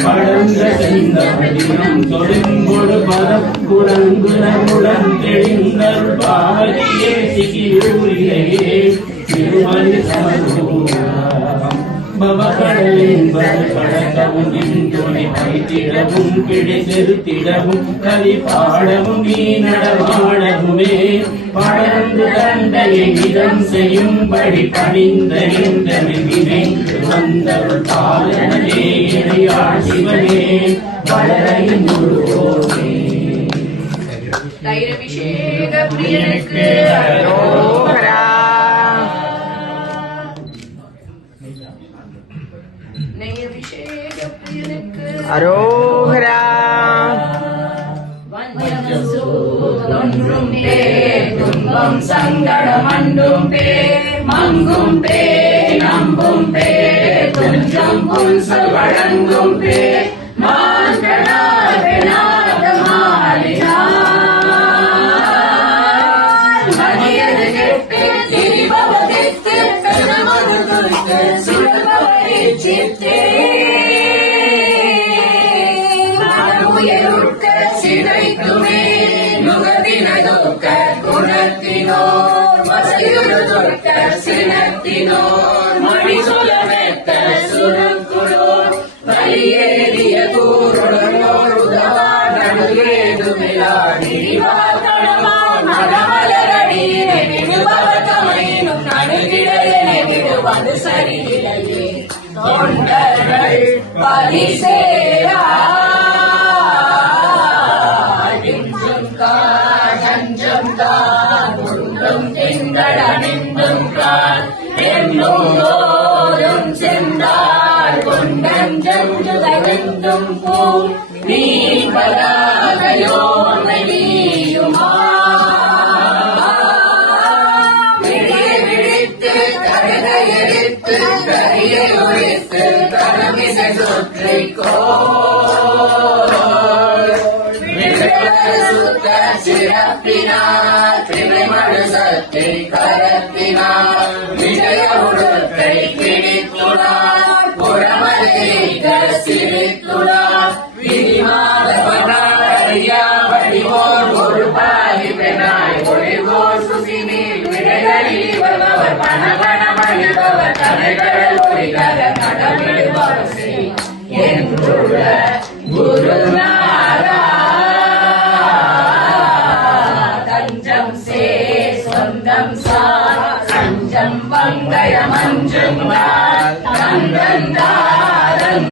படங்க செந்தவடினம் தொழிம்பொடு பதக்குடங்குணமுடன் தெளிந்தல் பாரியே சிகியூரிலேயே திருமணி சமூகம் பவகடலின் கடக்கவும் துணை வைத்திடவும் பிழை செலுத்திடவும் கவி பாடவும் நீ நடமாடவுமே படர்ந்து தண்டையை இதம் செய்யும்படி பணிந்த நினைந்து வந்தவள் பாலனே இணையாள் சிவனே வளரையின் முழுவோமே தைரபிஷேக பிரியனுக்கு அரோகரா தொன்றும் பேர் துன்பம் சங்கடம் அண்டும் பேர் மங்கும் பேர் நம்பும் பேர் துஞ்சம் புன்சல் வழங்கும் பேர் மதியது கெட்டு திரிபவதித்து பெருமது குறித்து சுழல்பவரை சித்தே சிதைக்குமே நுகதினதொக்க குணத்தினோர் வசையுறுதொக்க சினத்தினோர் மணி சுலமெத்த சுருக்குளோர் வலியேறிய கூருடனோர் உதவா நடுவேதுமிலா நிறிவார் கடமார் மனமலரடி நிபவத்தமையினும் நடுகிடையெனவிடுவது சரியில்லையே தொண்டர்கள் பரிசேரா திங்களணிந்தும் கால் என்னும் சென்றால் கொண்டென்றும் பூ நீ பதாகையோ நீயுமா விழித்து கருகையெடுத்து கரியை ஒழித்து கரமிசை சுற்றிக்கோ சிறப்பினார் திரைமழு சக்தி கரத்தினார் விஜய உடத்தை பிடித்துள்ளார் புறமலை சிரித்துள்ளார்